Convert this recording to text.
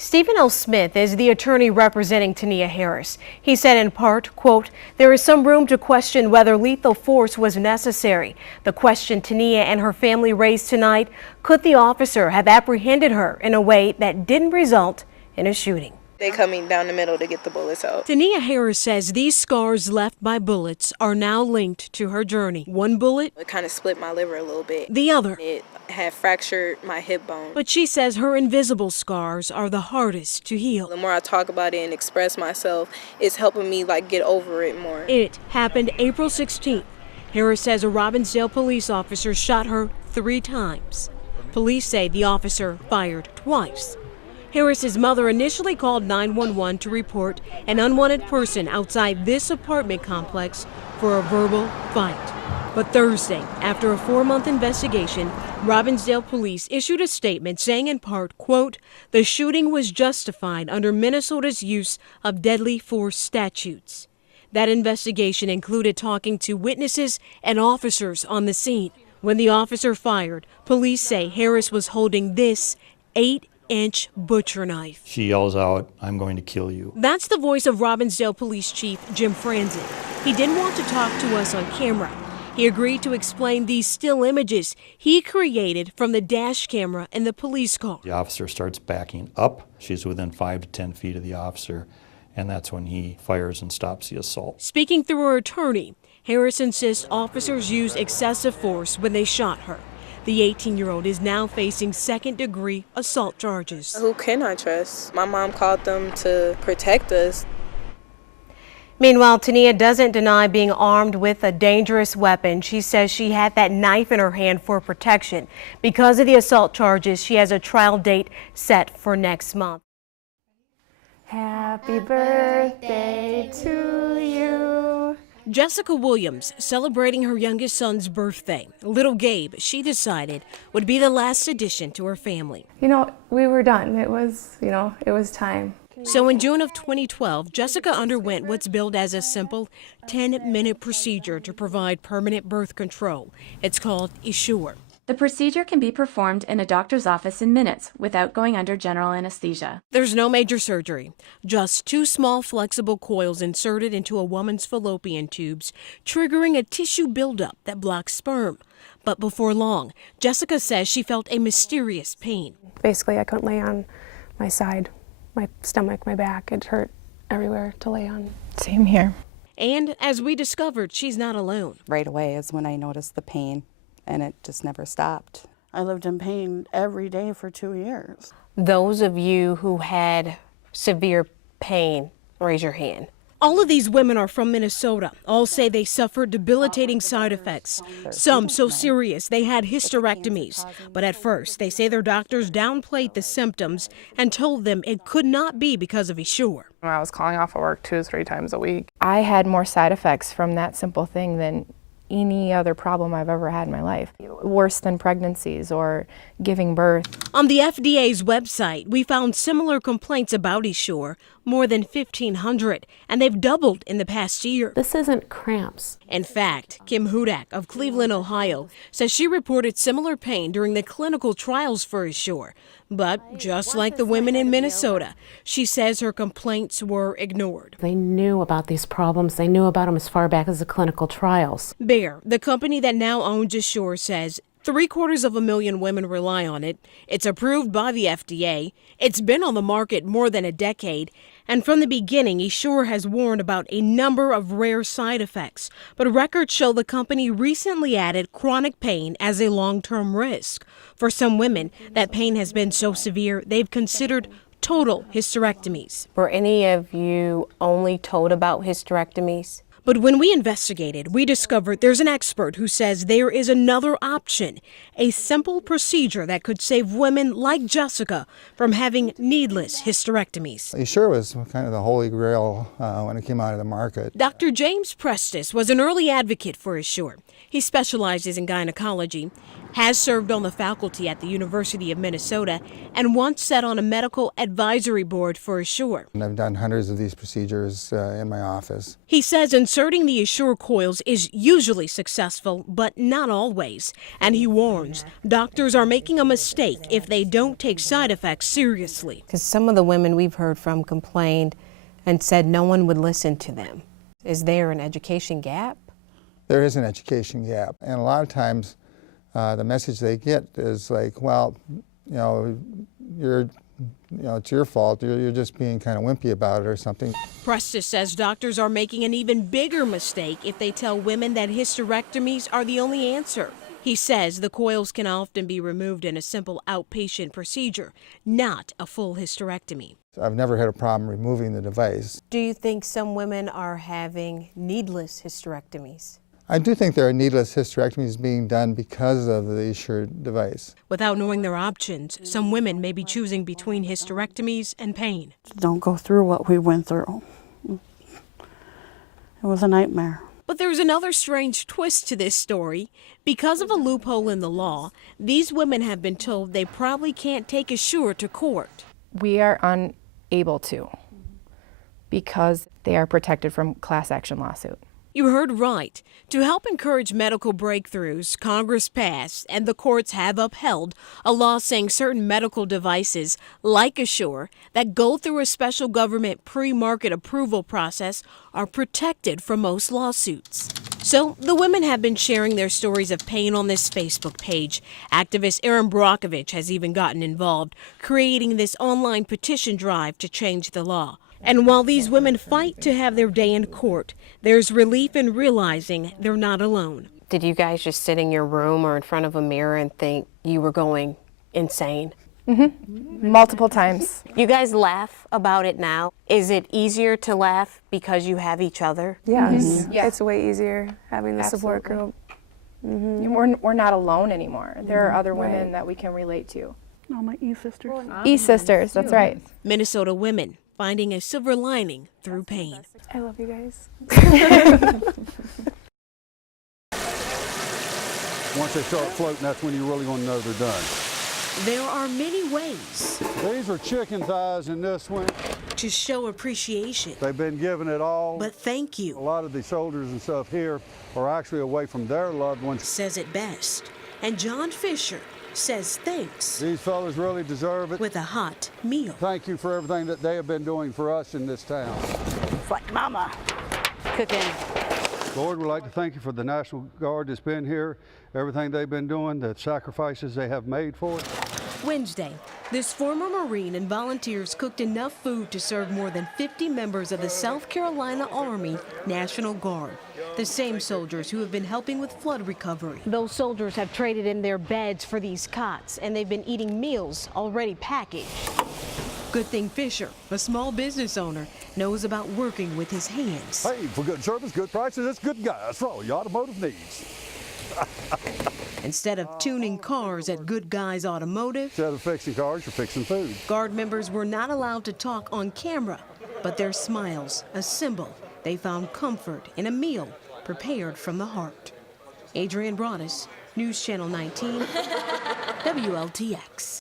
Stephen L. Smith is the attorney representing Tania Harris. He said in part, quote, "There is some room to question whether lethal force was necessary. The question Tania and her family raised tonight, could the officer have apprehended her in a way that didn't result in a shooting?" They coming down the middle to get the bullets out. Tania Harris says these scars left by bullets are now linked to her journey. One bullet, It kind of split my liver a little bit. the other. It had fractured my hip bone. But she says her invisible scars are the hardest to heal. The more I talk about it and express myself, it's helping me get over it more. It happened April 16th. Harris says a Robbinsdale police officer shot her 3 times. Police say the officer fired twice. Harris's mother initially called 911 to report an unwanted person outside this apartment complex for a verbal fight. But Thursday, after a 4-month investigation, Robbinsdale police issued a statement saying in part, quote, "The shooting was justified under Minnesota's use of deadly force statutes." That investigation included talking to witnesses and officers on the scene. When the officer fired, police say Harris was holding this 8-inch butcher knife. She yells out, "I'm going to kill you." That's the voice of Robbinsdale Police Chief Jim Franzen. He didn't want to talk to us on camera. He agreed to explain these still images he created from the dash camera in the police car. The officer starts backing up. She's within 5 to 10 feet of the officer, and that's when he fires and stops the assault. Speaking through her attorney, Harris insists officers used excessive force when they shot her. The 18-year-old is now facing second-degree assault charges. Who can I trust? My mom called them to protect us. Meanwhile, Tania doesn't deny being armed with a dangerous weapon. She says she had that knife in her hand for protection. Because of the assault charges, she has a trial date set for next month. Happy birthday to you. Jessica Williams celebrating her youngest son's birthday. Little Gabe, she decided, would be the last addition to her family. We were done. It was time. So in June of 2012, Jessica underwent what's billed as a simple 10-minute procedure to provide permanent birth control. It's called Essure. The procedure can be performed in a doctor's office in minutes without going under general anesthesia. There's no major surgery, just 2 small flexible coils inserted into a woman's fallopian tubes, triggering a tissue buildup that blocks sperm. But before long, Jessica says she felt a mysterious pain. Basically, I couldn't lay on my side, my stomach, my back. It hurt everywhere to lay on. Same here. And as we discovered, she's not alone. Right away is when I noticed the pain, and it just never stopped. I lived in pain every day for 2 years. Those of you who had severe pain, raise your hand. All of these women are from Minnesota. All say they suffered debilitating side effects. Some so serious they had hysterectomies. But at first, they say their doctors downplayed the symptoms and told them it could not be because of Essure. I was calling off of work 2 to 3 times a week. I had more side effects from that simple thing than any other problem I've ever had in my life. Worse than pregnancies or giving birth. On the FDA's website, we found similar complaints about Essure, more than 1,500, and they've doubled in the past year. This isn't cramps. In fact, Kim Hudak of Cleveland, Ohio, says she reported similar pain during the clinical trials for Essure. But just like the women in Minnesota, she says her complaints were ignored. They knew about these problems. They knew about them as far back as the clinical trials. Bayer, the company that now owns Essure, says 750,000 women rely on it. It's approved by the FDA. It's been on the market more than a decade. And from the beginning, Essure has warned about a number of rare side effects. But records show the company recently added chronic pain as a long-term risk. For some women, that pain has been so severe, they've considered total hysterectomies. Were any of you only told about hysterectomies? But when we investigated, we discovered there's an expert who says there is another option, a simple procedure that could save women like Jessica from having needless hysterectomies. Essure was kind of the holy grail when it came out of the market. Dr. James Prestis was an early advocate for Essure. He specializes in gynecology. has served on the faculty at the University of Minnesota, and once sat on a medical advisory board for Assure. And I've done hundreds of these procedures in my office. He says inserting the Assure coils is usually successful, but not always. And he warns doctors are making a mistake if they don't take side effects seriously. Because some of the women we've heard from complained and said no one would listen to them. Is there an education gap? There is an education gap, and a lot of times the message they get is like, well, it's your fault. You're just being kind of wimpy about it or something. Preston says doctors are making an even bigger mistake if they tell women that hysterectomies are the only answer. He says the coils can often be removed in a simple outpatient procedure, not a full hysterectomy. I've never had a problem removing the device. Do you think some women are having needless hysterectomies? I do think there are needless hysterectomies being done because of the Assure device. Without knowing their options, some women may be choosing between hysterectomies and pain. Don't go through what we went through. It was a nightmare. But there's another strange twist to this story. Because of a loophole in the law, these women have been told they probably can't take Assure to court. We are unable to because they are protected from class action lawsuit. You heard right. To help encourage medical breakthroughs, Congress passed and the courts have upheld a law saying certain medical devices, like Assure, that go through a special government pre-market approval process are protected from most lawsuits. So the women have been sharing their stories of pain on this Facebook page. Activist Erin Brockovich has even gotten involved, creating this online petition drive to change the law. And while these women fight to have their day in court, there's relief in realizing they're not alone. Did you guys just sit in your room or in front of a mirror and think you were going insane? Mm-hmm. Multiple times. You guys laugh about it now. Is it easier to laugh because you have each other? Yes, Mm-hmm. Yeah. It's way easier having the support group. Mm-hmm. We're not alone anymore. There are other women that we can relate to. All my e-sisters. E-sisters, that's right. Minnesota women finding a silver lining through pain. I love you guys. Once they start floating, that's when you really want to know they're done. There are many ways These are chicken thighs in this one. to show appreciation. They've been giving it all. But thank A you lot of the soldiers and stuff here are actually away from their loved ones. says it best. And John Fisher says thanks These fellas really deserve it. with a hot meal. Thank you for everything that they have been doing for us in this town. It's like mama cooking. Lord, we'd like to thank you for the National Guard that's been here, everything they've been doing, the sacrifices they have made for it. Wednesday, this former Marine and volunteers cooked enough food to serve more than 50 members of the South Carolina Army National Guard, the same soldiers who have been helping with flood recovery. Those soldiers have traded in their beds for these cots, and they've been eating meals already packaged. Good thing Fisher, a small business owner, knows about working with his hands. Hey, for good service, good prices, it's good guys for all your automotive needs. Instead of tuning cars at Good Guys Automotive, Instead of fixing cars, you're fixing food. Guard members were not allowed to talk on camera, but their smiles, a symbol they found comfort in a meal prepared from the heart. Adrienne Broaddus, News Channel 19, WLTX.